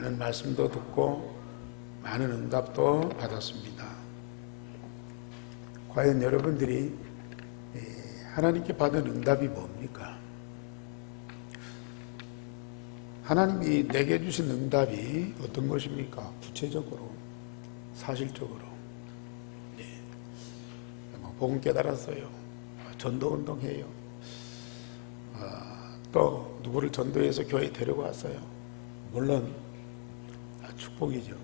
많은 말씀도 듣고 많은 응답도 받았습니다. 과연 여러분들이 하나님께 받은 응답이 뭡니까? 하나님이 내게 주신 응답이 어떤 것입니까? 구체적으로, 사실적으로. 복음 깨달았어요. 전도운동해요. 또 누구를 전도해서 교회에 데려왔어요. 물론 축복이죠.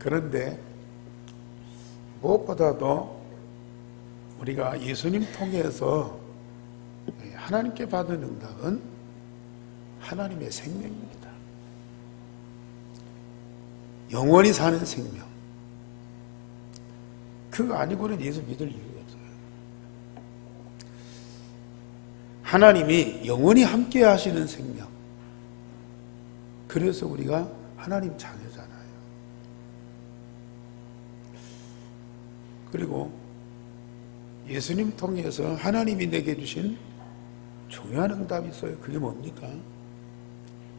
그런데 무엇보다도 우리가 예수님 통해서 하나님께 받은 응답은 하나님의 생명입니다. 영원히 사는 생명. 그거 아니고는 예수 믿을 이유가 없어요. 하나님이 영원히 함께 하시는 생명. 그래서 우리가 하나님 자녀잖아요. 그리고 예수님 통해서 하나님이 내게 주신 중요한 응답이 있어요. 그게 뭡니까?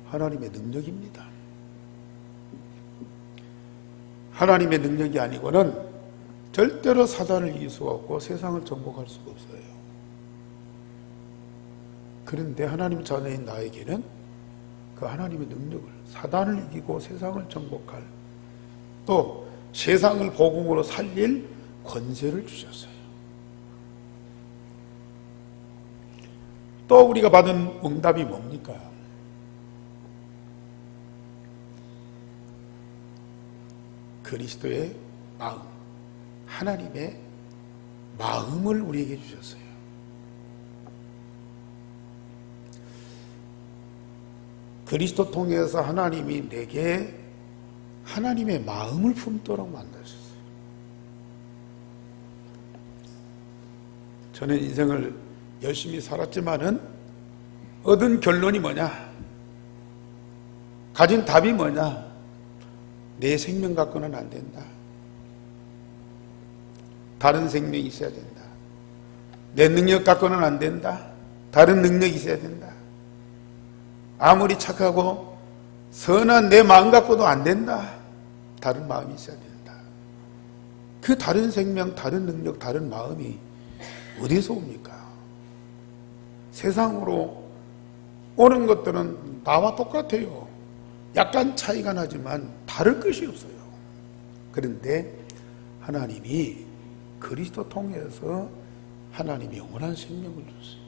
하나님의 능력입니다. 하나님의 능력이 아니고는 절대로 사단을 이길 수가 없고 세상을 정복할 수가 없어요. 그런데 하나님 자녀인 나에게는 그 하나님의 능력을, 사단을 이기고 세상을 정복할, 또 세상을 복음으로 살릴 권세를 주셨어요. 또 우리가 받은 응답이 뭡니까? 그리스도의 마음, 하나님의 마음을 우리에게 주셨어요. 그리스도 통해서 하나님이 내게 하나님의 마음을 품도록 만드셨어요. 저는 인생을 열심히 살았지만은 얻은 결론이 뭐냐? 가진 답이 뭐냐? 내 생명 갖고는 안 된다. 다른 생명이 있어야 된다. 내 능력 갖고는 안 된다. 다른 능력이 있어야 된다. 아무리 착하고 선한 내 마음 갖고도 안 된다. 다른 마음이 있어야 된다. 그 다른 생명, 다른 능력, 다른 마음이 어디서 옵니까? 세상으로 오는 것들은 나와 똑같아요. 약간 차이가 나지만 다를 것이 없어요. 그런데 하나님이 그리스도 통해서 하나님이 영원한 생명을 줬어요.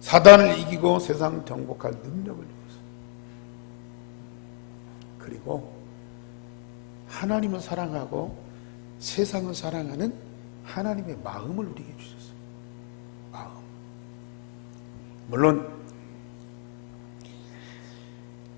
사단을 이기고 세상 정복할 능력을 줬어요. 그리고 하나님을 사랑하고 세상을 사랑하는 하나님의 마음을 우리에게 주셨어요. 마음. 물론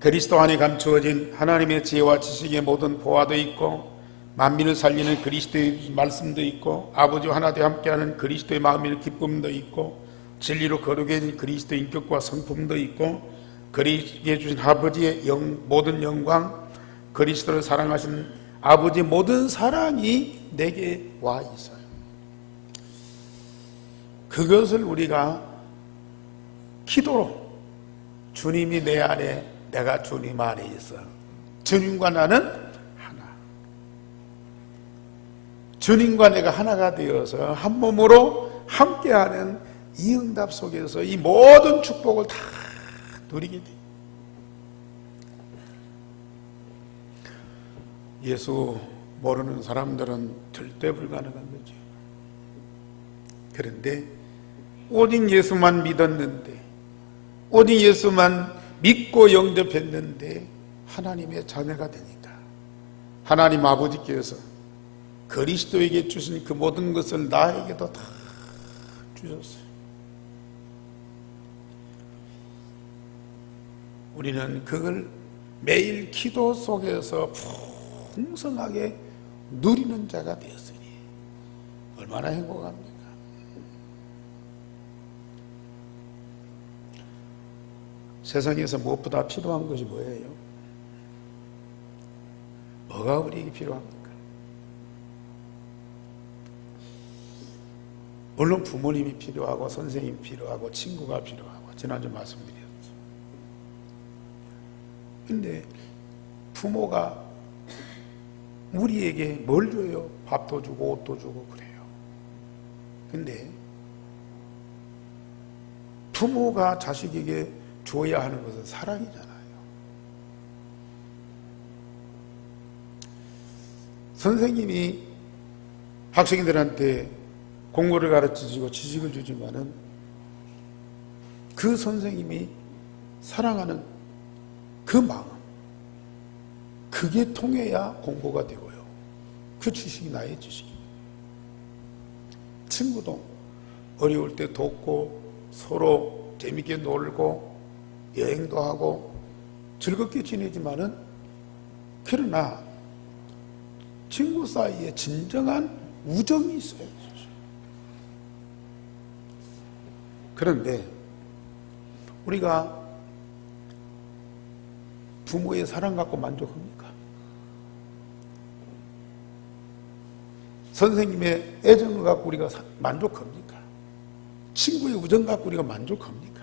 그리스도 안에 감추어진 하나님의 지혜와 지식의 모든 보화도 있고, 만민을 살리는 그리스도의 말씀도 있고, 아버지와 하나 되어 함께하는 그리스도의 마음의 기쁨도 있고, 진리로 거룩해 진 그리스도의 인격과 성품도 있고, 그리스도에 주신 아버지의 모든 영광, 그리스도를 사랑하시는 아버지의 모든 사랑이 내게 와 있어요. 그것을 우리가 기도로, 주님이 내 안에, 내가 주님 안에 있어. 주님과 나는 하나. 주님과 내가 하나가 되어서 한 몸으로 함께하는 이 응답 속에서 이 모든 축복을 다 누리게 돼. 예수 모르는 사람들은 절대 불가능한 거죠. 그런데 오직 예수만 믿었는데, 오직 예수만 믿고 영접했는데 하나님의 자녀가 되니까 하나님 아버지께서 그리스도에게 주신 그 모든 것을 나에게도 다 주셨어요. 우리는 그걸 매일 기도 속에서 풍성하게 누리는 자가 되었으니 얼마나 행복합니까? 세상에서 무엇보다 필요한 것이 뭐예요? 뭐가 우리에게 필요합니까? 물론 부모님이 필요하고 선생님이 필요하고 친구가 필요하고 지난주 말씀드렸죠. 근데 부모가 우리에게 뭘 줘요? 밥도 주고 옷도 주고 그래요. 근데 부모가 자식에게 줘야 하는 것은 사랑이잖아요. 선생님이 학생들한테 공부를 가르치시고 지식을 주지만은 그 선생님이 사랑하는 그 마음, 그게 통해야 공부가 되고요. 그 지식이 나의 지식이에요. 친구도 어려울 때 돕고 서로 재밌게 놀고 여행도 하고 즐겁게 지내지만은, 그러나 친구 사이에 진정한 우정이 있어요. 그런데 우리가 부모의 사랑 갖고 만족합니까? 선생님의 애정을 갖고 우리가 만족합니까? 친구의 우정 갖고 우리가 만족합니까?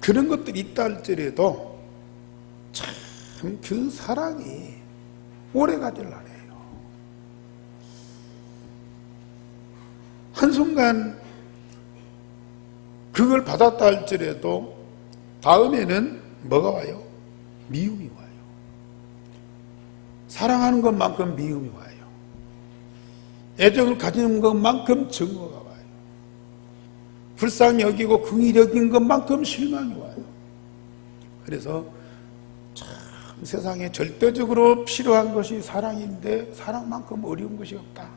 그런 것들이 있다 할지라도 참 그 사랑이 오래가지를 않아요. 한순간 그걸 받았다 할지라도 다음에는 뭐가 와요? 미움이 와요. 사랑하는 것만큼 미움이 와요. 애정을 가지는 것만큼 증오가 와요. 불쌍히 여기고 긍휼히 여긴 것만큼 실망이 와요. 그래서 참 세상에 절대적으로 필요한 것이 사랑인데 사랑만큼 어려운 것이 없다.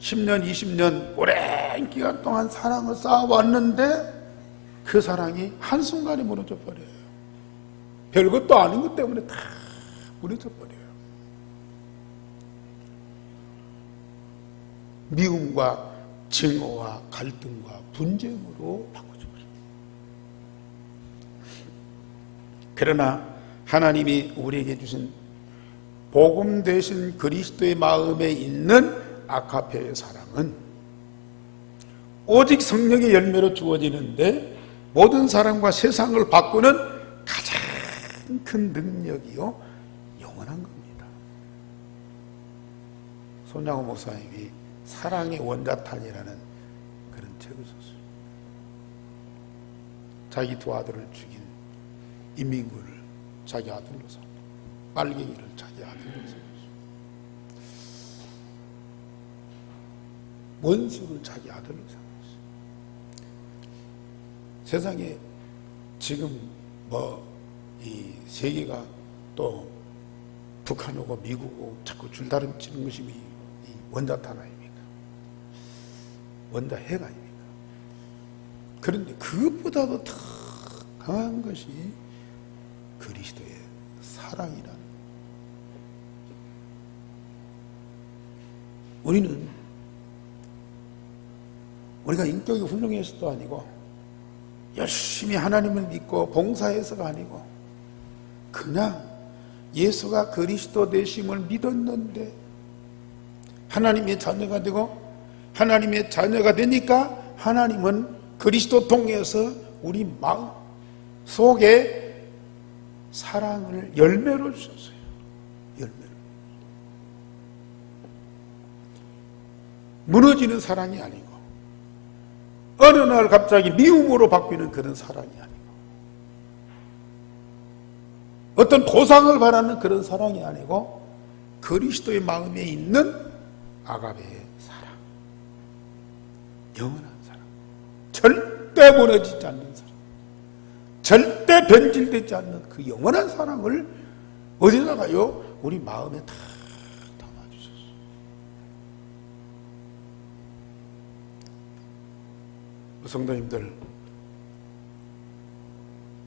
10년, 20년 오랜 기간 동안 사랑을 쌓아왔는데 그 사랑이 한순간에 무너져 버려요. 별것도 아닌 것 때문에 다 무너져 버려요. 미움과 증오와 갈등과 분쟁으로 바꿔져 버려요. 그러나 하나님이 우리에게 주신 복음 되신 그리스도의 마음에 있는 아가페의 사랑은 오직 성령의 열매로 주어지는데 모든 사람과 세상을 바꾸는 가장 큰 능력이요 영원한 겁니다. 손양호 목사님이 사랑의 원자탄이라는 그런 책을 썼어요. 자기 두 아들을 죽인 인민군을 자기 아들로 삼고 빨갱이를 자기 아들로 삼고 원수를 자기 아들로 삼았어요. 세상에 지금 이 세계가 또 북한하고 미국하고 자꾸 줄다름치는 것이 이 원자탄 아닙니까? 원자핵 아닙니까? 그런데 그것보다도 더 강한 것이 그리스도의 사랑이라는 거예요. 우리가 인격이 훌륭해서도 아니고 열심히 하나님을 믿고 봉사해서가 아니고 그냥 예수가 그리스도 되심을 믿었는데 하나님의 자녀가 되고 하나님의 자녀가 되니까 하나님은 그리스도 통해서 우리 마음 속에 사랑을 열매로 주셨어요. 열매로. 무너지는 사랑이 아니고 어느 날 갑자기 미움으로 바뀌는 그런 사랑이 아니고 어떤 보상을 바라는 그런 사랑이 아니고 그리스도의 마음에 있는 아가베의 사랑, 영원한 사랑, 절대 무너지지 않는 사랑, 절대 변질되지 않는 그 영원한 사랑을 어디다가요? 우리 마음에 다 담아주셨어요. 성도님들,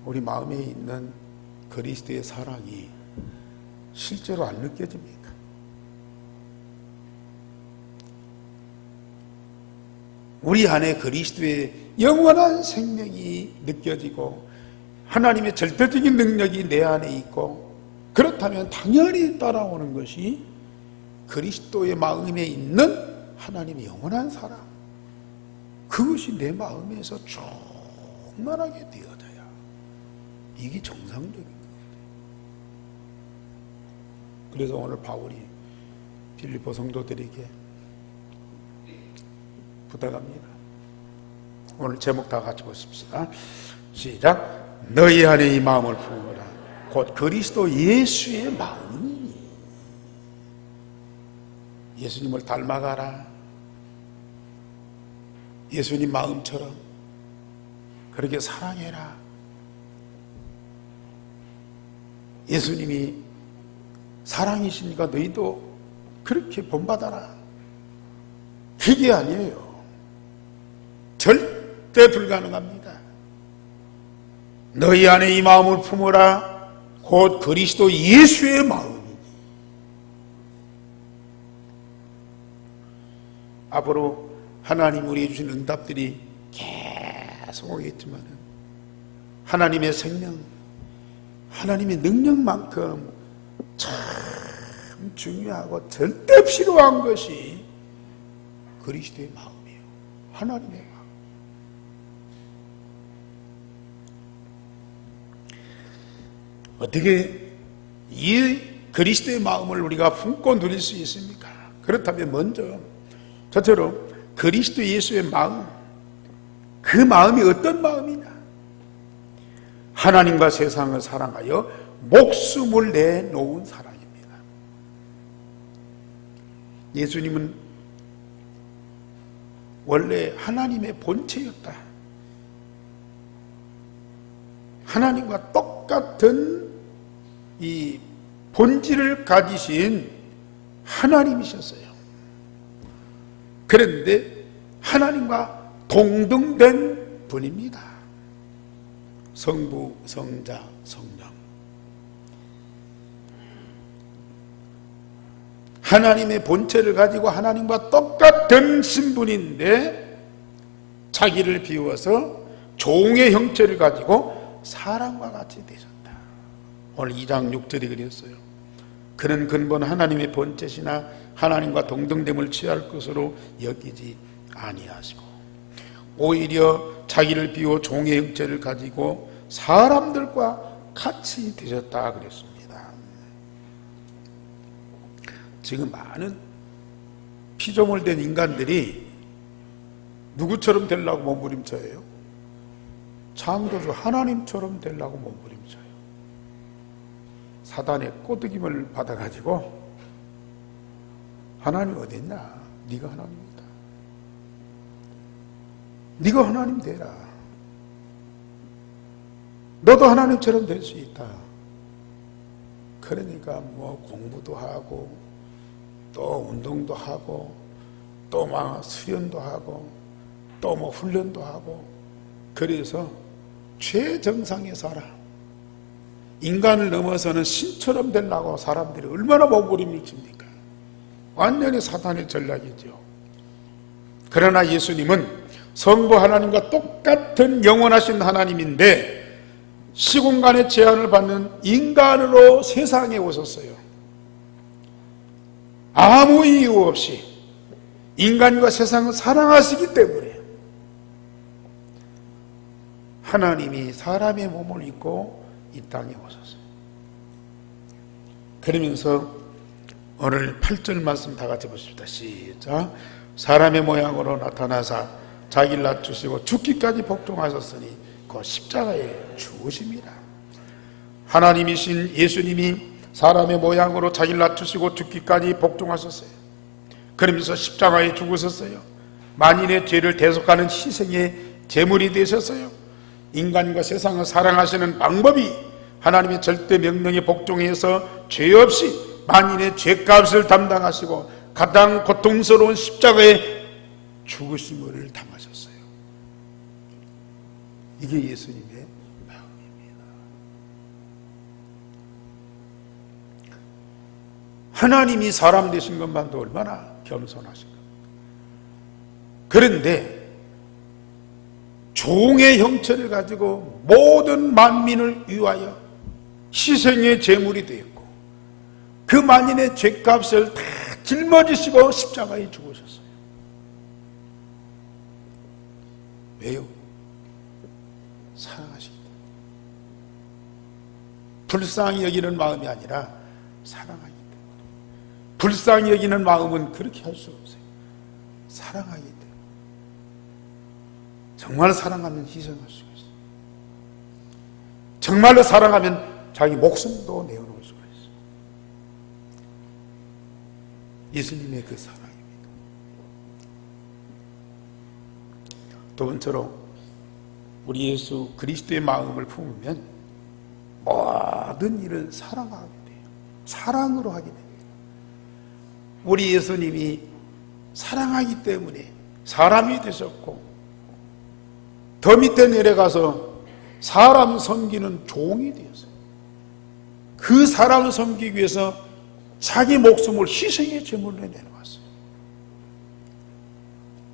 우리 마음에 있는 그리스도의 사랑이 실제로 안 느껴집니까? 우리 안에 그리스도의 영원한 생명이 느껴지고 하나님의 절대적인 능력이 내 안에 있고 그렇다면 당연히 따라오는 것이 그리스도의 마음에 있는 하나님의 영원한 사랑, 그것이 내 마음에서 충만하게 되어져야 이게 정상적인 거예요. 그래서 오늘 바울이 빌립보 성도들에게 부탁합니다. 오늘 제목 다 같이 보십시다. 시작. 너희 안에 이 마음을 품어라. 곧 그리스도 예수의 마음이니. 예수님을 닮아가라. 예수님 마음처럼 그렇게 사랑해라. 예수님이 사랑이시니까 너희도 그렇게 본받아라. 그게 아니에요. 절대 불가능합니다. 너희 안에 이 마음을 품어라. 곧 그리스도 예수의 마음이니. 앞으로 하나님 우리에게 주신 응답들이 계속 오겠지만 하나님의 생명, 하나님의 능력만큼 참 중요하고 절대 필요한 것이 그리스도의 마음이에요. 하나님의 마음. 어떻게 이 그리스도의 마음을 우리가 품고 누릴 수 있습니까? 그렇다면 먼저 저처럼 그리스도 예수의 마음, 그 마음이 어떤 마음이냐? 하나님과 세상을 사랑하여 목숨을 내놓은 사랑입니다. 예수님은 원래 하나님의 본체였다. 하나님과 똑같은 이 본질을 가지신 하나님이셨어요. 그런데 하나님과 동등된 분입니다. 성부, 성자, 성령. 하나님의 본체를 가지고 하나님과 똑같은 신분인데 자기를 비워서 종의 형체를 가지고 사람과 같이 되셨다. 오늘 2장 6절에 그랬어요. 그는 근본 하나님의 본체시나 하나님과 동등됨을 취할 것으로 여기지 아니하시고 오히려 자기를 비워 종의 형체를 가지고 사람들과 같이 되셨다 그랬습니다. 지금 많은 피조물된 인간들이 누구처럼 되려고 몸부림쳐요? 창조주 하나님처럼 되려고 몸부림쳐요. 사단의 꼬드김을 받아가지고 하나님 어디 있냐? 네가 하나님이다. 네가 하나님 되라. 너도 하나님처럼 될 수 있다. 그러니까 뭐 공부도 하고 또 운동도 하고 또 막 수련도 하고 또 뭐 훈련도 하고 그래서 최정상의 사람, 인간을 넘어서는 신처럼 되려고 사람들이 얼마나 몸부림을 칩니까? 완전히 사탄의 전략이죠. 그러나 예수님은 성부 하나님과 똑같은 영원하신 하나님인데 시공간의 제한을 받는 인간으로 세상에 오셨어요. 아무 이유 없이 인간과 세상을 사랑하시기 때문에 하나님이 사람의 몸을 입고 이 땅에 오셨어요. 그러면서 오늘 8절 말씀 다 같이 보십시다. 시작. 사람의 모양으로 나타나사 자기를 낮추시고 죽기까지 복종하셨으니 그 십자가에 죽으심이라. 하나님이신 예수님이 사람의 모양으로 자기를 낮추시고 죽기까지 복종하셨어요. 그러면서 십자가에 죽으셨어요. 만인의 죄를 대속하는 희생의 제물이 되셨어요. 인간과 세상을 사랑하시는 방법이 하나님의 절대 명령에 복종해서 죄 없이 만인의 죄값을 담당하시고 가장 고통스러운 십자가에 죽으심을 당하셨어요. 이게 예수님의 마음입니다. 하나님이 사람 되신 것만도 얼마나 겸손하신가. 그런데 종의 형체를 가지고 모든 만민을 위하여 희생의 제물이 되었고 그 만인의 죄값을 다 짊어지시고 십자가에 죽으셨어요. 왜요? 사랑하시기 때문에. 불쌍히 여기는 마음이 아니라 사랑하기 때문에. 불쌍히 여기는 마음은 그렇게 할 수 없어요. 사랑하기 때문에. 정말 사랑하면 희생할 수가 있어요. 정말로 사랑하면 자기 목숨도 내어놓을 수가 있어요. 예수님의 그 사랑입니다. 두 번째로 우리 예수 그리스도의 마음을 품으면 모든 일을 사랑하게 돼요. 사랑으로 하게 됩니다. 우리 예수님이 사랑하기 때문에 사람이 되셨고 더 밑에 내려가서 사람 섬기는 종이 되었어요. 그 사람을 섬기기 위해서 자기 목숨을 희생의 제물로 내놓았어요.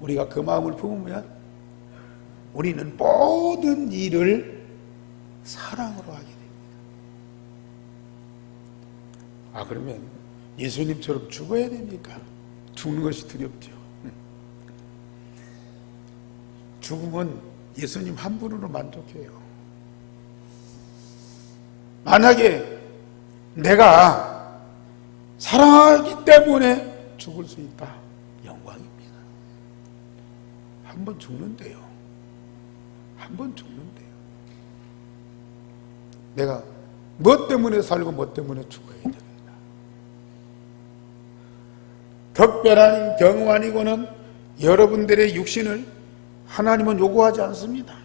우리가 그 마음을 품으면 우리는 모든 일을 사랑으로 하게 됩니다. 그러면 예수님처럼 죽어야 됩니까? 죽는 것이 두렵죠. 죽음은 예수님 한 분으로 만족해요. 만약에 내가 사랑하기 때문에 죽을 수 있다, 영광입니다. 한 번 죽는데요. 한 번 죽는데요. 내가 뭐 때문에 살고 뭐 때문에 죽어야 됩니다. 특별한 경우 아니고는 여러분들의 육신을 하나님은 요구하지 않습니다.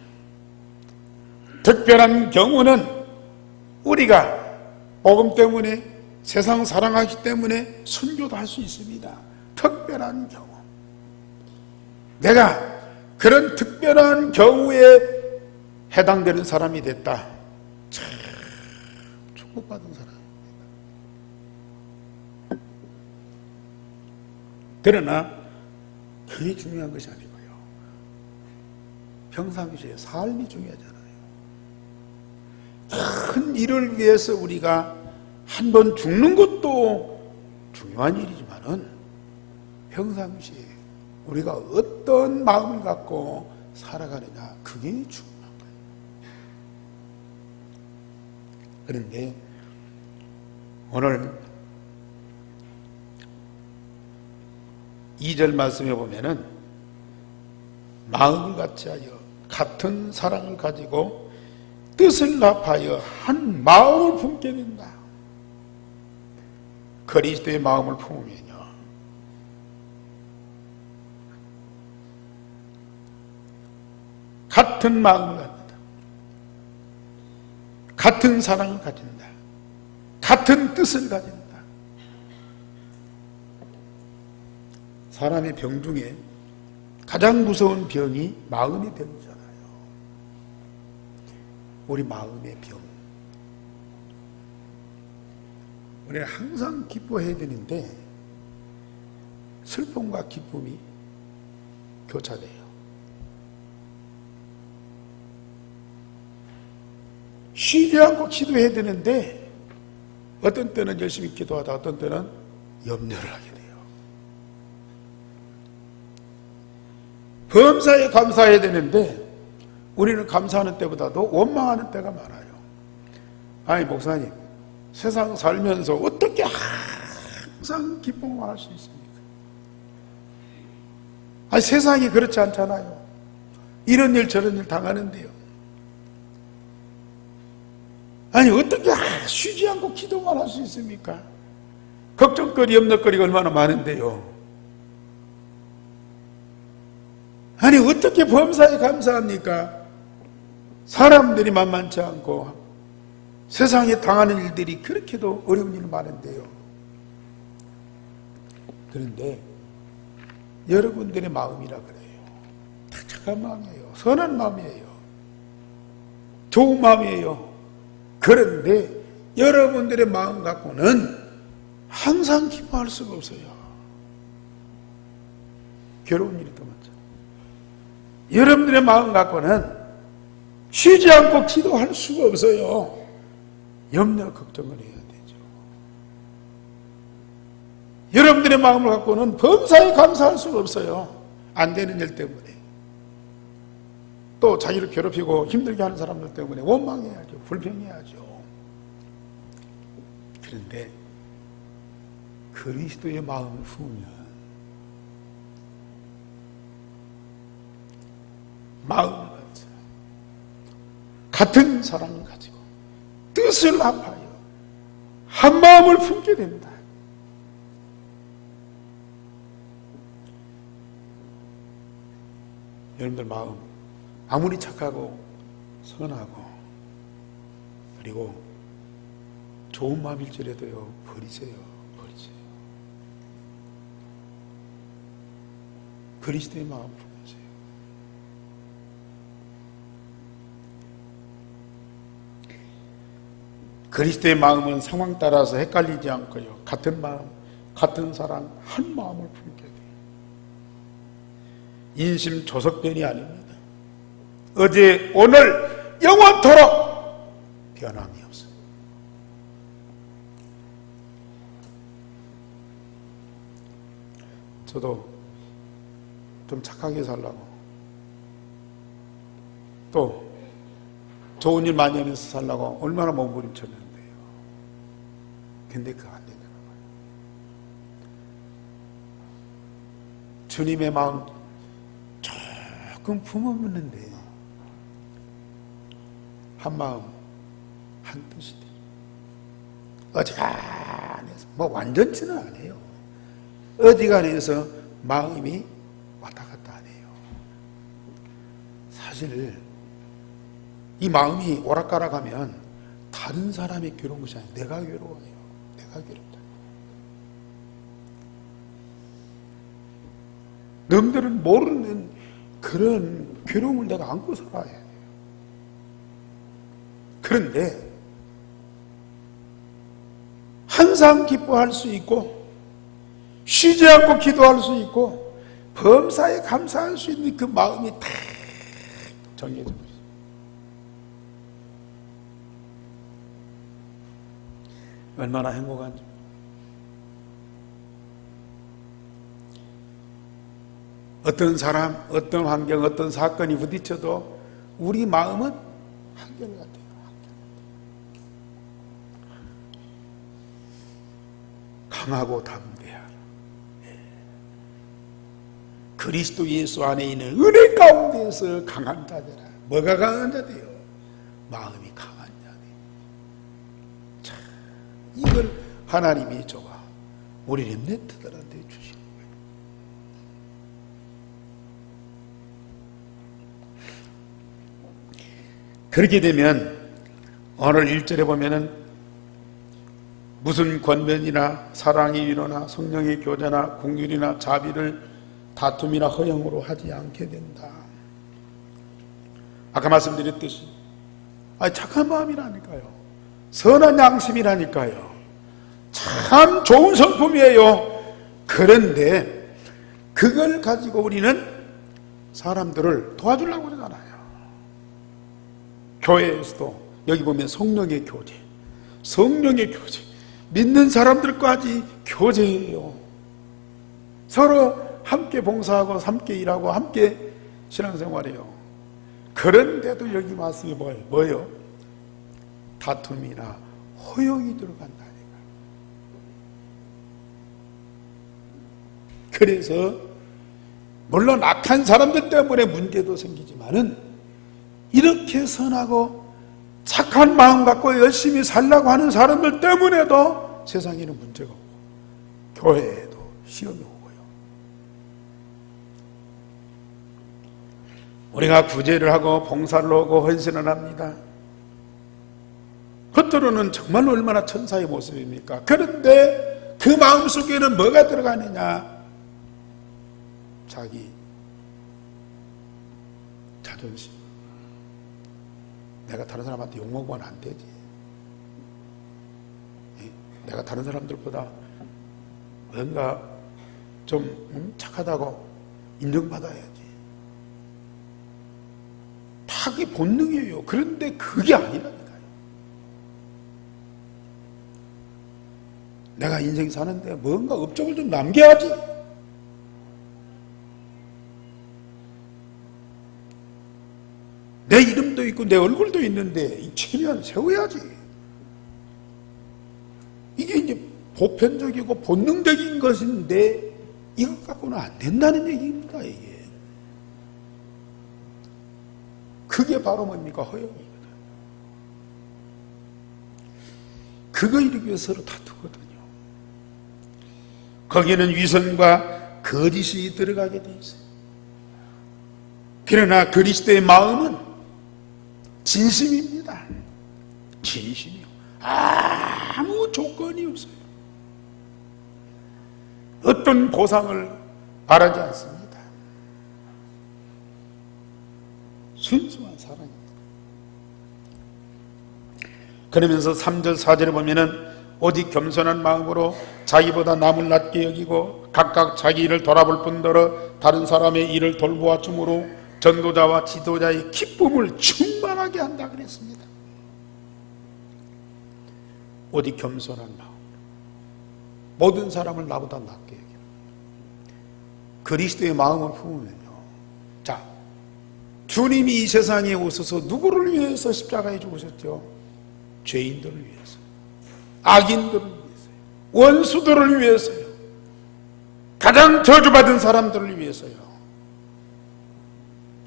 특별한 경우는 우리가 복음 때문에 세상 사랑하기 때문에 순교도 할 수 있습니다. 특별한 경우. 내가 그런 특별한 경우에 해당되는 사람이 됐다. 참 축복받은 사람입니다. 그러나 그게 중요한 것이 아니고요. 평상시에 삶이 중요하잖아요. 큰 일을 위해서 우리가 한 번 죽는 것도 중요한 일이지만은 평상시에 우리가 어떤 마음을 갖고 살아가느냐, 그게 중요한 거예요. 그런데 오늘 2절 말씀에 보면은 마음을 같이하여 같은 사랑을 가지고 뜻을 합하여 한 마음을 품게 된다. 그리스도의 마음을 품으면요, 같은 마음을 갖는다. 같은 사랑을 가진다. 같은 뜻을 가진다. 사람의 병 중에 가장 무서운 병이 마음의 병이잖아요. 우리 마음의 병. 우리는 항상 기뻐해야 되는데 슬픔과 기쁨이 교차돼요. 쉬지 않고 기도해야 되는데 어떤 때는 열심히 기도하다 어떤 때는 염려를 하게 돼요. 범사에 감사해야 되는데 우리는 감사하는 때보다도 원망하는 때가 많아요. 아니 목사님, 세상 살면서 어떻게 항상 기쁨만 할 수 있습니까? 아니 세상이 그렇지 않잖아요. 이런 일 저런 일 당하는데요. 아니 어떻게 쉬지 않고 기도만 할 수 있습니까? 걱정거리 염려거리가 얼마나 많은데요. 아니 어떻게 범사에 감사합니까? 사람들이 만만치 않고 세상에 당하는 일들이 그렇게도 어려운 일이 많은데요. 그런데 여러분들의 마음이라 그래요. 다 착한 마음이에요. 선한 마음이에요. 좋은 마음이에요. 그런데 여러분들의 마음 갖고는 항상 기뻐할 수가 없어요. 괴로운 일이 더 많죠. 여러분들의 마음 갖고는 쉬지 않고 기도할 수가 없어요. 염려 걱정을 해야 되죠. 여러분들의 마음을 갖고는 범사에 감사할 수가 없어요. 안 되는 일 때문에. 또 자기를 괴롭히고 힘들게 하는 사람들 때문에 원망해야죠. 불평해야죠. 그런데 그리스도의 마음을 품으면, 마음을 가지고 같은 사랑을 가지고 뜻을 합하여 한 마음을 품게 된다. 여러분들 마음 아무리 착하고 선하고 그리고 좋은 마음일지라도요, 버리세요. 그리스도의 마음 품으세요. 그리스도의 마음은 상황 따라서 헷갈리지 않고요, 같은 마음, 같은 사랑, 한 마음을 품게 돼요. 인심 조석변이 아닙니다. 어제 오늘 영원토록 변함이 없어요. 저도 좀 착하게 살라고, 또 좋은 일 많이 하면서 살라고 얼마나 몸부림쳤는데요. 근데 그거 안 되는 거예요. 주님의 마음 조금 품었는데 한 마음 한 뜻이 돼요. 어지간해서, 뭐 완전치는 아니에요. 어지간해서 마음이 왔다 갔다 안 해요. 사실 이 마음이 오락가락하면 다른 사람이 괴로운 것이 아니에요. 내가 괴로워요. 내가 괴롭다. 남들은 모르는 그런 괴로움을 내가 안고 살아야 해요. 그런데 항상 기뻐할 수 있고 쉬지 않고 기도할 수 있고 범사에 감사할 수 있는 그 마음이 다 정해져 있어요. 얼마나 행복한지. 어떤 사람, 어떤 환경, 어떤 사건이 부딪혀도 우리 마음은 한결같아요. 강하고 담대하라. 그리스도 예수 안에 있는 은혜 가운데에서 강한 자들아. 뭐가 강한 자들이요? 마음이 강한 자들. 이걸 하나님이 저와 우리 렘넌트들한테 주시는 거예요. 그렇게 되면 오늘 1절에 보면은 무슨 권면이나 사랑의 위로나 성령의 교제나 공율이나 자비를 다툼이나 허영으로 하지 않게 된다. 아까 말씀드렸듯이 착한 마음이라니까요. 선한 양심이라니까요. 참 좋은 성품이에요. 그런데 그걸 가지고 우리는 사람들을 도와주려고 그러잖아요. 교회에서도 여기 보면 성령의 교제, 성령의 교제, 믿는 사람들까지 교제해요. 서로 함께 봉사하고 함께 일하고 함께 신앙생활해요. 그런데도 여기 말씀이 뭐예요? 다툼이나 허용이 들어간다니까. 그래서 물론 악한 사람들 때문에 문제도 생기지만은 이렇게 선하고 착한 마음 갖고 열심히 살려고 하는 사람들 때문에도 세상에는 문제가 오고 교회에도 시험이 오고요. 우리가 구제를 하고 봉사를 하고 헌신을 합니다. 겉으로는 정말 얼마나 천사의 모습입니까? 그런데 그 마음속에는 뭐가 들어가느냐? 자기 자존심. 내가 다른 사람한테 욕먹으면 안 되지. 내가 다른 사람들보다 뭔가 좀 착하다고 인정받아야지. 다 그게 본능이에요. 그런데 그게 아니라니까요. 내가 인생 사는데 뭔가 업적을 좀 남겨야지. 내 이름도 있고 내 얼굴도 있는데 이 체면 세워야지. 이게 이제 보편적이고 본능적인 것인데 이것 갖고는 안 된다는 얘기입니다. 이게 그게 바로 뭡니까? 허영이거든. 그거 이루기 위해서 서로 다투거든요. 거기에는 위선과 거짓이 들어가게 돼 있어요. 그러나 그리스도의 마음은 진심입니다. 진심이요. 아무 조건이 없어요. 어떤 보상을 바라지 않습니다. 순수한 사랑입니다. 그러면서 3절 4절에 보면은 오직 겸손한 마음으로 자기보다 남을 낮게 여기고 각각 자기 일을 돌아볼 뿐더러 다른 사람의 일을 돌보아 줌으로 전도자와 지도자의 기쁨을 충만하게 한다 그랬습니다. 오직 겸손한 마음, 모든 사람을 나보다 낮게 여기고 그리스도의 마음을 품으면요, 자, 주님이 이 세상에 오셔서 누구를 위해서 십자가에 죽으셨죠? 죄인들을 위해서, 악인들을 위해서요, 원수들을 위해서요, 가장 저주받은 사람들을 위해서요.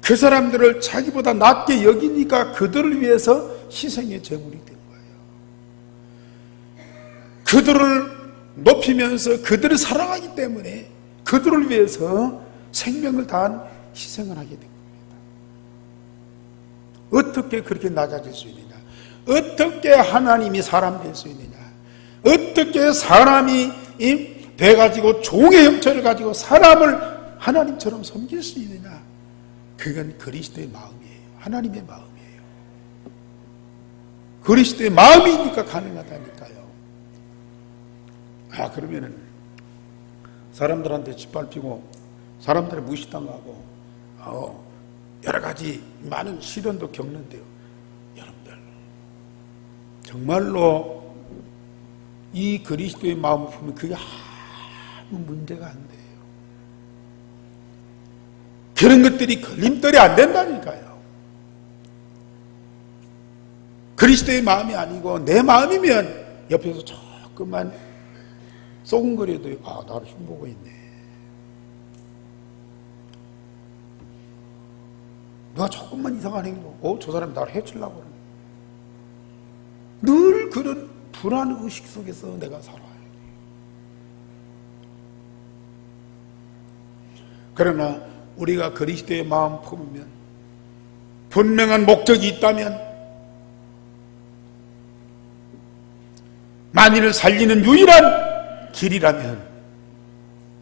그 사람들을 자기보다 낮게 여기니까 그들을 위해서 희생의 제물이 된 거예요. 그들을 높이면서 그들을 사랑하기 때문에 그들을 위해서 생명을 다한 희생을 하게 된 겁니다. 어떻게 그렇게 낮아질 수 있느냐? 어떻게 하나님이 사람 될 수 있느냐? 어떻게 사람이 돼가지고 종의 형체를 가지고 사람을 하나님처럼 섬길 수 있느냐? 그건 그리스도의 마음이에요. 하나님의 마음이에요. 그리스도의 마음이니까 가능하다니까요. 그러면은 사람들한테 짓밟히고 사람들의 무시당하고 여러 가지 많은 시련도 겪는데요. 여러분들 정말로 이 그리스도의 마음을 품으면 그게 아무 문제가 안 돼요. 그런 것들이 걸림돌이 안 된다니까요. 그리스도의 마음이 아니고 내 마음이면 옆에서 조금만 쏘근거려도 나를 흉보고 있네. 내가 조금만 이상한 행동, 저 사람이 나를 해치려고 그러네. 늘 그런 불안 의식 속에서 내가 살아요. 그러나 우리가 그리스도의 마음 품으면, 분명한 목적이 있다면, 만인을 살리는 유일한 길이라면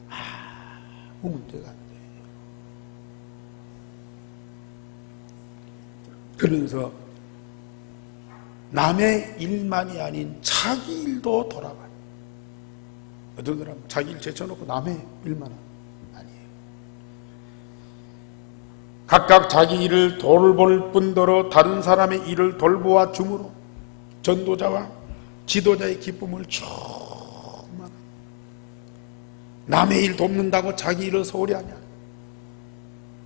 아무 문제가 안 돼요. 그러면서 남의 일만이 아닌 자기 일도 돌아봐요. 어떤 사람은 자기 일 제쳐놓고 남의 일만 아니에요. 각각 자기 일을 돌볼 뿐더러 다른 사람의 일을 돌보아 줌으로 전도자와 지도자의 기쁨을 충만하게. 남의 일 돕는다고 자기 일을 소홀히 하냐?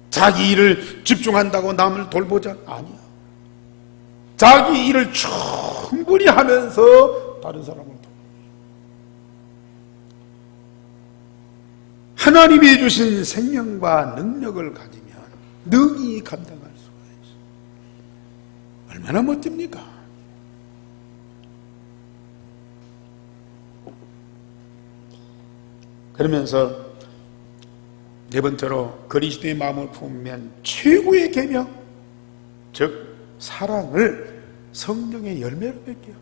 자기 일을 집중한다고 남을 돌보자? 아니야. 자기 일을 충분히 하면서 다른 사람을 돕는. 하나님이 주신 생명과 능력을 가지면 능히 감당할 수가 있어요. 얼마나 멋집니까? 그러면서 네 번째로 그리스도의 마음을 품으면 최고의 계명, 즉 사랑을 성령의 열매로 맺게 합니다.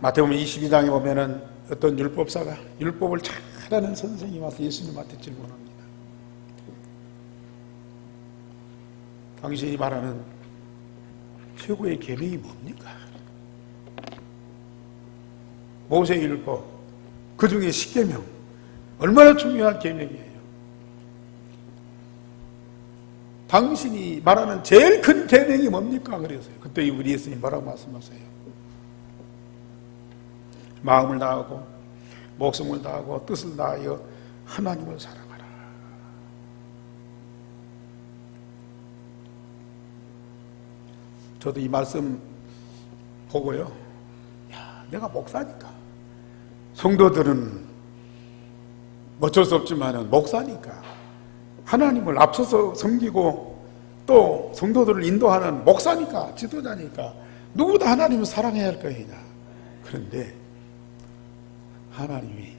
마태복음 22장에 보면은 어떤 율법사가 율법을 잘하는 선생이 와서 예수님한테 질문합니다. 당신이 말하는 최고의 계명이 뭡니까? 모세의 율법, 그 중에 10계명, 얼마나 중요한 계명이에요. 당신이 말하는 제일 큰 계명이 뭡니까? 그랬어요. 그때 우리 예수님 뭐라고 말씀하세요? 마음을 다하고 목숨을 다하고 뜻을 다하여 하나님을 사랑하라. 저도 이 말씀 보고요, 야, 내가 목사니까, 성도들은 어쩔 수 없지만 목사니까 하나님을 앞서서 섬기고 또 성도들을 인도하는 목사니까, 지도자니까 누구보다 하나님을 사랑해야 할 거이다. 그런데 하나님이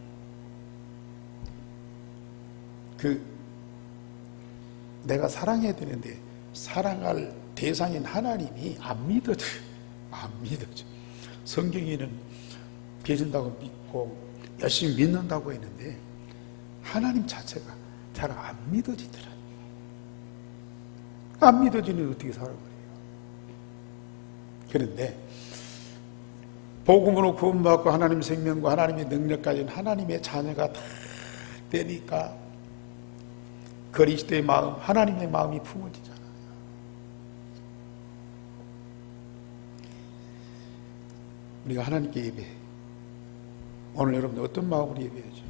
내가 사랑해야 되는데 사랑할 대상인 하나님이 안 믿어져요. 안 믿어져. 성경에는 계신다고 믿고 열심히 믿는다고 했는데 하나님 자체가 잘 안 믿어지더라. 안 믿어지는 어떻게 살아버려요? 그런데 복음으로 구원받고 하나님 생명과 하나님의 능력 가진 하나님의 자녀가 다 되니까 그리스도의 마음, 하나님의 마음이 품어지잖아요. 우리가 하나님께 예배해. 오늘 여러분들 어떤 마음으로 예배하죠?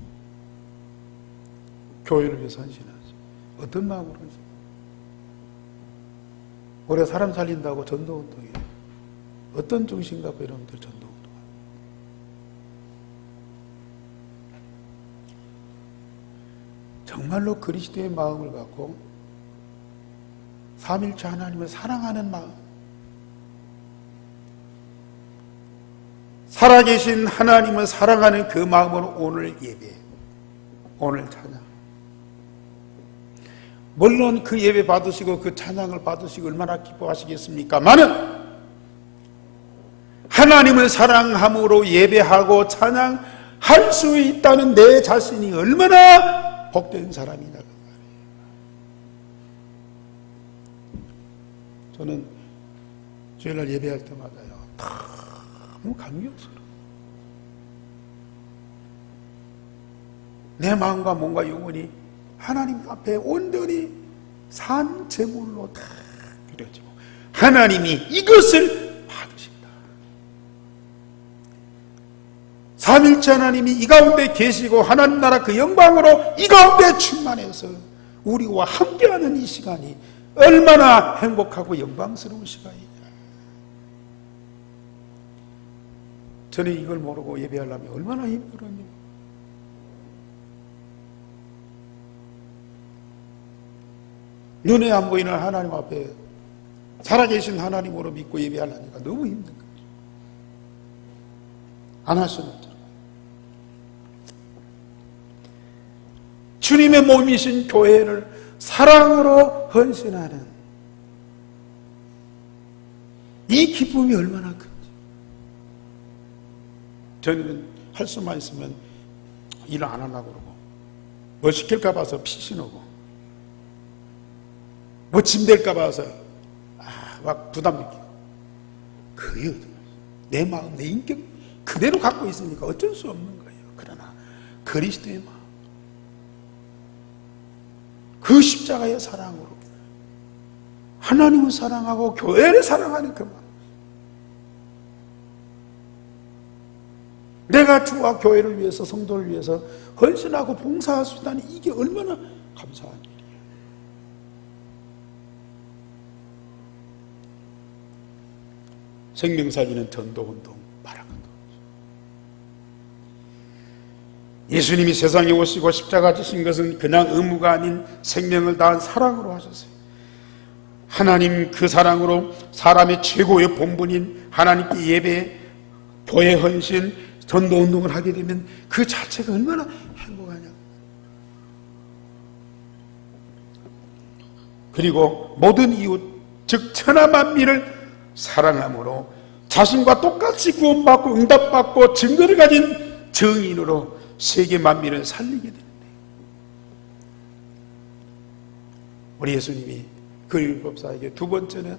교회를 위해서 헌신하죠. 어떤 마음으로 헌신? 올해 사람 살린다고 전도운동이에요. 어떤 정신 갖고 여러분들 전도운동? 정말로 그리스도의 마음을 갖고 삼일체 하나님을 사랑하는 마음, 살아계신 하나님을 사랑하는 그 마음으로 오늘 예배, 오늘 찬양. 물론 그 예배 받으시고 그 찬양을 받으시고 얼마나 기뻐하시겠습니까마는 하나님을 사랑함으로 예배하고 찬양할 수 있다는 내 자신이 얼마나 복된 사람이냐. 저는 주일날 예배할 때마다요, 너무 감격스러워. 내 마음과 몸과 영혼이 하나님 앞에 온전히 산 제물로 다 드려지고 하나님이 이것을 받으신다. 삼일체 하나님이 이 가운데 계시고 하나님 나라 그 영광으로 이 가운데 충만해서 우리와 함께하는 이 시간이 얼마나 행복하고 영광스러운 시간이냐. 저는 이걸 모르고 예배하려면 얼마나 힘들었냐. 눈에 안 보이는 하나님 앞에 살아계신 하나님으로 믿고 예배하려니까 너무 힘든 거죠. 안 할 수는 없죠. 주님의 몸이신 교회를 사랑으로 헌신하는 이 기쁨이 얼마나 큰지. 저는 할 수만 있으면 일을 안 하려고 그러고 뭐 시킬까 봐서 피신하고 뭐 짐 될까 봐서 막 부담 느끼고. 그게 내 마음, 내 인격 그대로 갖고 있으니까 어쩔 수 없는 거예요. 그러나 그리스도의 마음, 그 십자가의 사랑으로 하나님을 사랑하고 교회를 사랑하는 그 마음, 내가 주와 교회를 위해서 성도를 위해서 헌신하고 봉사할 수 있다니 이게 얼마나 감사한 일이에요. 생명 살리는 전도운동 말하는 것. 예수님이 세상에 오시고 십자가 지신 것은 그냥 의무가 아닌 생명을 다한 사랑으로 하셨어요. 하나님 그 사랑으로 사람의 최고의 본분인 하나님께 예배, 교회 헌신, 전도운동을 하게 되면 그 자체가 얼마나 행복하냐. 그리고 모든 이웃, 즉 천하 만민을 사랑함으로 자신과 똑같이 구원받고 응답받고 증거를 가진 증인으로 세계 만민을 살리게 되는데, 우리 예수님이 그 율법사에게 두 번째는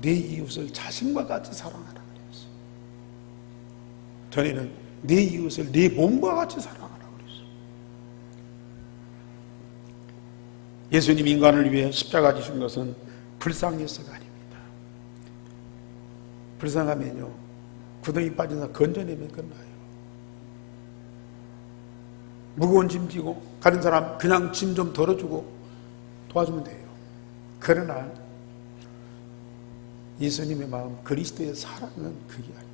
내 이웃을 자신과 같이 사랑하라 그랬어요. 전에는 내 이웃을 내 몸과 같이 사랑하라 그랬어요. 예수님 인간을 위해 십자가 지신 것은 불쌍해서가 아닙니다. 불쌍하면요, 구덩이 빠진 사람 건져내면 끝나요. 무거운 짐 지고 가는 사람 그냥 짐 좀 덜어주고 도와주면 돼요. 그러나 예수님의 마음, 그리스도의 사랑은 그게 아니에요.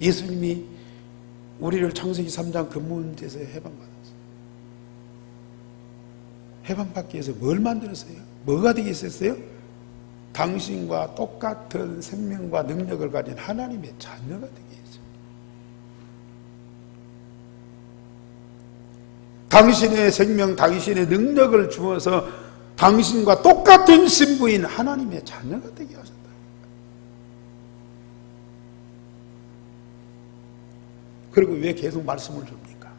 예수님이 우리를 창세기 3장 그 문제에서 해방받았어요. 해방받기 위해서 뭘 만들었어요? 뭐가 되게 했었어요? 당신과 똑같은 생명과 능력을 가진 하나님의 자녀가 되게 했어요. 당신의 생명, 당신의 능력을 주어서 당신과 똑같은 신부인 하나님의 자녀가 되게 하셨다. 그리고 왜 계속 말씀을 줍니까?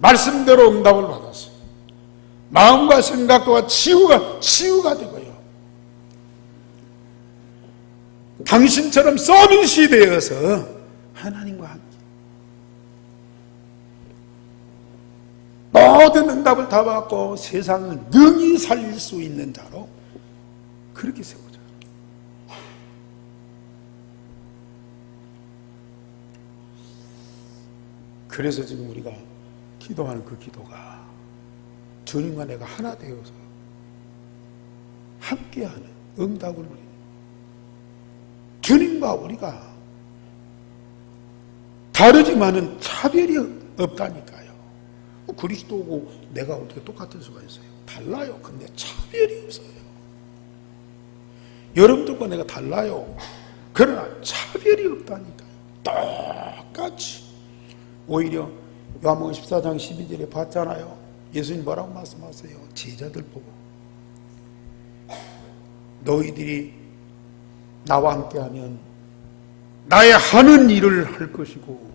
말씀대로 응답을 받았어요. 마음과 생각과 치유가 되고요. 당신처럼 서밋이 되어서 하나님과 함께 모든 응답을 다 받고 세상을 능히 살릴 수 있는 자로 그렇게 세우자. 그래서 지금 우리가 기도하는 그 기도가 주님과 내가 하나 되어서 함께하는 응답을 누리는, 주님과 우리가 다르지만은 차별이 없다니까요. 그리스도고 내가 어떻게 똑같을 수가 있어요? 달라요. 근데 차별이 없어요. 여러분들과 내가 달라요. 그러나 차별이 없다니까요. 똑같이. 오히려 요한복음 14장 12절에 봤잖아요. 예수님 뭐라고 말씀하세요? 제자들 보고 너희들이 나와 함께하면 나의 하는 일을 할 것이고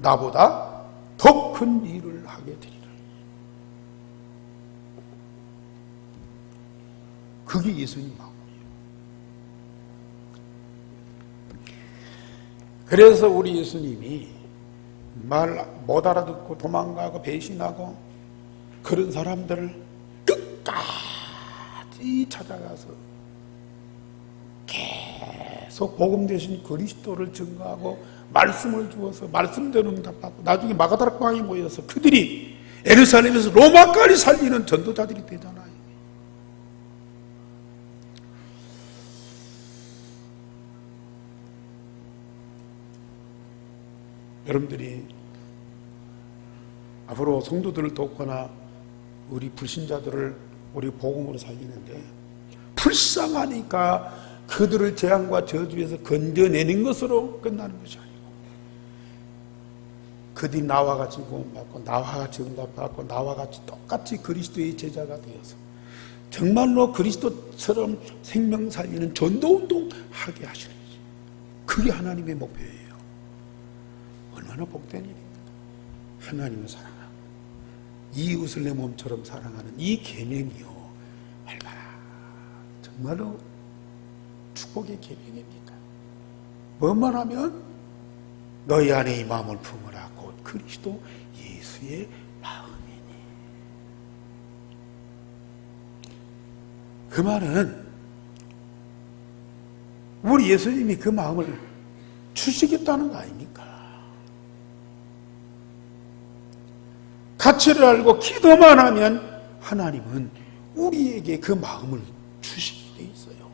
나보다 더 큰 일을 하게 되리라. 그게 예수님 마음이에요. 그래서 우리 예수님이 말 못 알아듣고 도망가고 배신하고 그런 사람들을 끝까지 찾아가서 계속 복음 대신 그리스도를 증거하고 말씀을 주어서 말씀대로 응답받고 나중에 마가다락방에 모여서 그들이 예루살렘에서 로마까지 살리는 전도자들이 되잖아요. 여러분들이 앞으로 성도들을 돕거나 우리 불신자들을 우리 복음으로 살리는데 불쌍하니까 그들을 재앙과 저주에서 건져내는 것으로 끝나는 것이 아니고 그들이 나와 같이 구원받고 나와 같이 응답받고 나와 같이 똑같이 그리스도의 제자가 되어서 정말로 그리스도처럼 생명 살리는 전도운동 하게 하시는 거지. 그게 하나님의 목표예요. 얼마나 복된 일입니까? 하나님을 사랑하고 이웃을 내 몸처럼 사랑하는 이 계명이요, 얼마나 정말로 축복의 계명입니까? 뭐만 하면 너희 안에 이 마음을 품으라 곧 그리스도 예수의 마음이니. 그 말은 우리 예수님이 그 마음을 주시겠다는 거 아닙니까? 가치를 알고 기도만 하면 하나님은 우리에게 그 마음을 주시게 돼 있어요.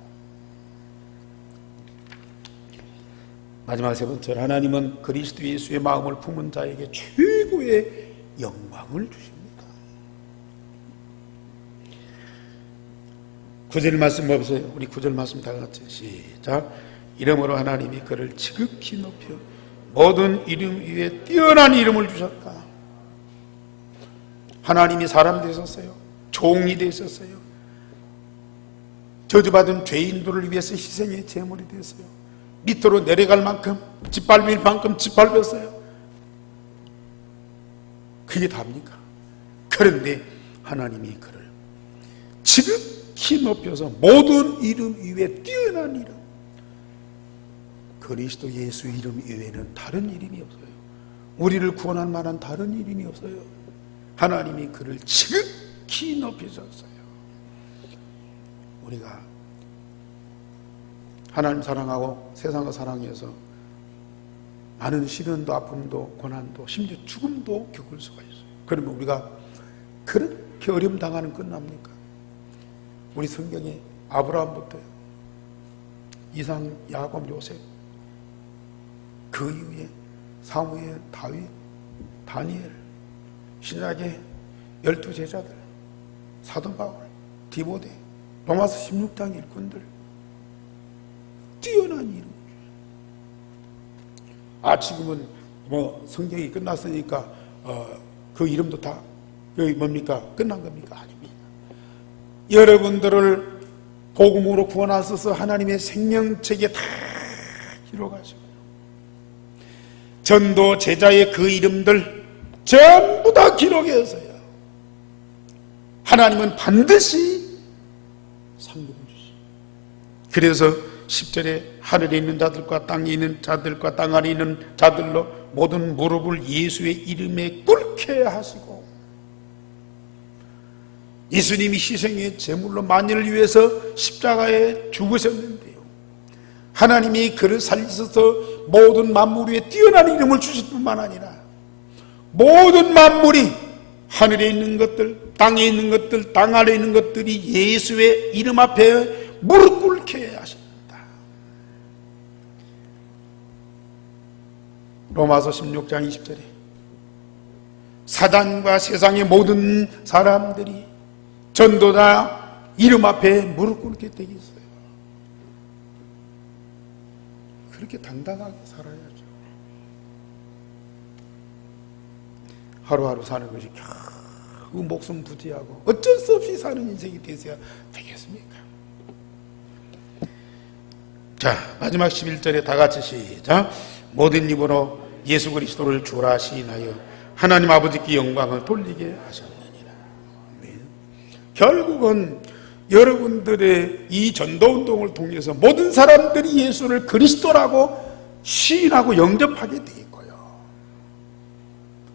마지막 세 번째, 하나님은 그리스도 예수의 마음을 품은 자에게 최고의 영광을 주십니다. 9절 말씀 보세요. 우리 9절 말씀 다 같이 시작. 이름으로 하나님이 그를 지극히 높여 모든 이름 위에 뛰어난 이름을 주셨다. 하나님이 사람 되셨어요. 종이 되셨어요. 저주받은 죄인들을 위해서 희생의 제물이 됐어요. 밑으로 내려갈 만큼 짓밟을 만큼 짓밟았어요. 그게 답니까? 그런데 하나님이 그를 지극히 높여서 모든 이름 위에 뛰어난 이름, 그리스도 예수 이름 이외에는 다른 이름이 없어요. 우리를 구원할 만한 다른 이름이 없어요. 하나님이 그를 지극히 높이셨어요. 우리가 하나님 사랑하고 세상을 사랑해서 많은 시련도 아픔도 고난도 심지어 죽음도 겪을 수가 있어요. 그러면 우리가 그렇게 어려움 당하는 끝납니까? 우리 성경에 아브라함부터 이상, 야곱, 요셉, 그 이후에 사무엘, 다윗, 다니엘, 신약의 12제자들, 사도 바울, 디모데, 로마서 16장 일꾼들, 뛰어난 이름. 지금은 성경이 끝났으니까 그 이름도 다 뭡니까? 끝난 겁니까? 아닙니다. 여러분들을 복음으로 구원하셔서 하나님의 생명책에 다 기록하시고요. 전도 제자의 그 이름들 전부 다 기록해서요. 하나님은 반드시 상급을 주시죠. 그래서 10절에 하늘에 있는 자들과 땅에 있는 자들과 땅 안에 있는 자들로 모든 무릎을 예수의 이름에 꿇게 하시고, 예수님이 희생의 제물로 만인을 위해서 십자가에 죽으셨는데요, 하나님이 그를 살리셔서 모든 만물 위에 뛰어난 이름을 주실 뿐만 아니라 모든 만물이, 하늘에 있는 것들, 땅에 있는 것들, 땅 아래에 있는 것들이 예수의 이름 앞에 무릎 꿇게 하십니다. 로마서 16장 20절에 사단과 세상의 모든 사람들이 전도자 이름 앞에 무릎 꿇게 되겠어요. 그렇게 당당하게 살아야죠. 하루하루 사는 것이 겨우 목숨 부지하고 어쩔 수 없이 사는 인생이 되어야 되겠습니까? 자, 마지막 11절에 다 같이 시작. 모든 입으로 예수 그리스도를 주라 시인하여 하나님 아버지께 영광을 돌리게 하셨느니라. 네. 결국은 여러분들의 이 전도운동을 통해서 모든 사람들이 예수를 그리스도라고 시인하고 영접하게 돼 있고요,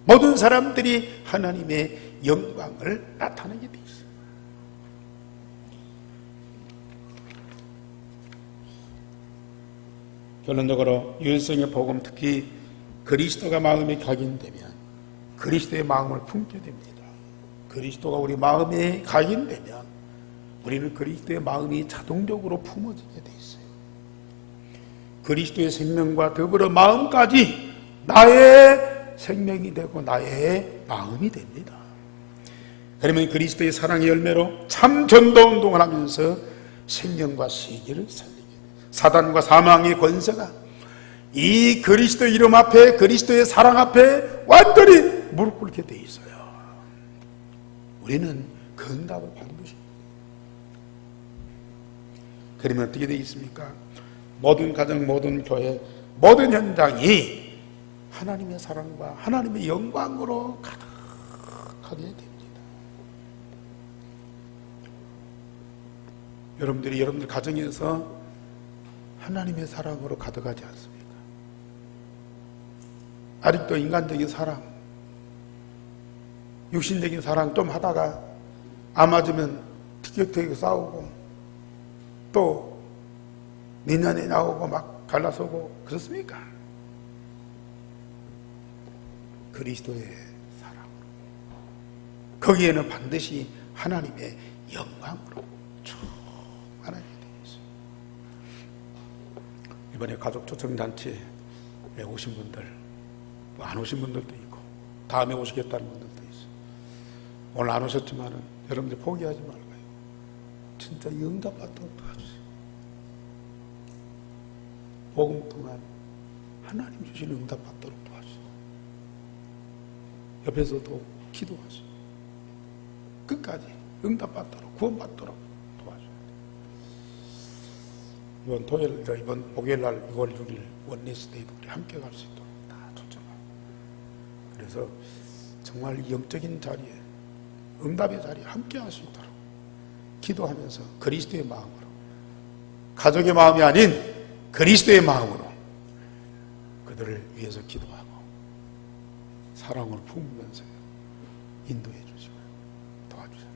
모든 사람들이 하나님의 영광을 나타내게 돼 있어요. 결론적으로 유일성의 복음, 특히 그리스도가 마음에 각인되면 그리스도의 마음을 품게 됩니다. 그리스도가 우리 마음에 각인되면 우리는 그리스도의 마음이 자동적으로 품어지게 돼 있어요. 그리스도의 생명과 더불어 마음까지 나의 생명이 되고 나의 마음이 됩니다. 그러면 그리스도의 사랑의 열매로 참 전도운동을 하면서 생명과 세계를 살리게 돼요. 사단과 사망의 권세가 이 그리스도 이름 앞에, 그리스도의 사랑 앞에 완전히 무릎 꿇게 돼 있어요. 우리는 그 응답을 반드시. 그러면 어떻게 돼 있습니까? 모든 가정, 모든 교회, 모든 현장이 하나님의 사랑과 하나님의 영광으로 가득하게 됩니다. 여러분들 가정에서 하나님의 사랑으로 가득하지 않습니까? 아직도 인간적인 사랑, 육신적인 사랑 좀 하다가 안 맞으면 티격태격 싸우고 또 민난이 나오고 막 갈라서고 그렇습니까? 그리스도의 사랑, 거기에는 반드시 하나님의 영광으로 충만하게 되어 있어요. 이번에 가족 초청잔치에 오신 분들, 안 오신 분들도 있고 다음에 오시겠다는 분들도 있어요. 오늘 안 오셨지만은 여러분들 포기하지 말고요. 진짜 응답 받도록 도와주세요. 복음 통한 하나님 주시는 응답 받도록 도와주세요. 옆에서도 기도하세요. 끝까지 응답 받도록, 구원 받도록 도와줘요. 이번 토요일, 이번 목요일 날 6월 6일 원리스데이도 우리 함께 갈 수 있도록 다 초청하고, 그래서 정말 영적인 자리에, 응답의 자리에 함께 할 수 있도록 기도하면서 그리스도의 마음으로, 가족의 마음이 아닌 그리스도의 마음으로 그들을 위해서 기도하고 사랑으로 품으면서 인도해 주시고 도와주세요.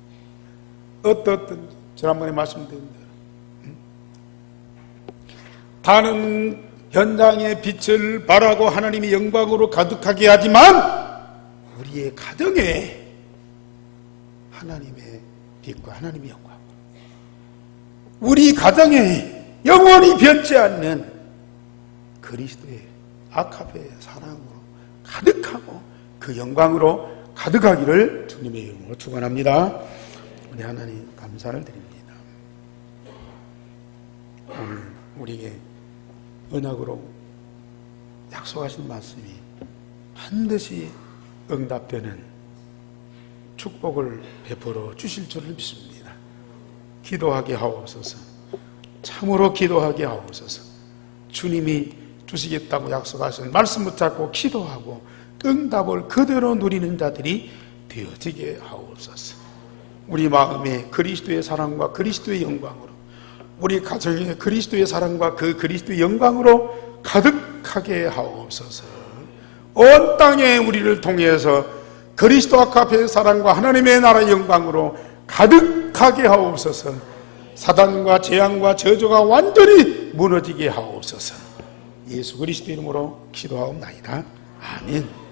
어떻든 지난번에 말씀드린 대로 다른 현장의 빛을 발하고 하나님의 영광으로 가득하게 하지만 우리의 가정에 하나님의 빛과 하나님의 영광, 우리 가정에 영원히 변치 않는 그리스도의 아카페의 사랑으로 가득하고 그 영광으로 가득하기를 주님의 이름으로 축원합니다. 우리 하나님 감사를 드립니다. 오늘 우리에게 언약으로 약속하신 말씀이 반드시 응답되는 축복을 베풀어 주실 줄을 믿습니다. 기도하게 하옵소서. 참으로 기도하게 하옵소서. 주님이 주시겠다고 약속하신 말씀 붙잡고 기도하고 응답을 그대로 누리는 자들이 되어지게 하옵소서. 우리 마음에 그리스도의 사랑과 그리스도의 영광으로, 우리 가정에 그리스도의 사랑과 그 그리스도의 영광으로 가득하게 하옵소서. 온 땅에 우리를 통해서 그리스도 아카페의 사랑과 하나님의 나라의 영광으로 가득하게 하옵소서. 사단과 재앙과 저주가 완전히 무너지게 하옵소서. 예수 그리스도 이름으로 기도하옵나이다. 아멘.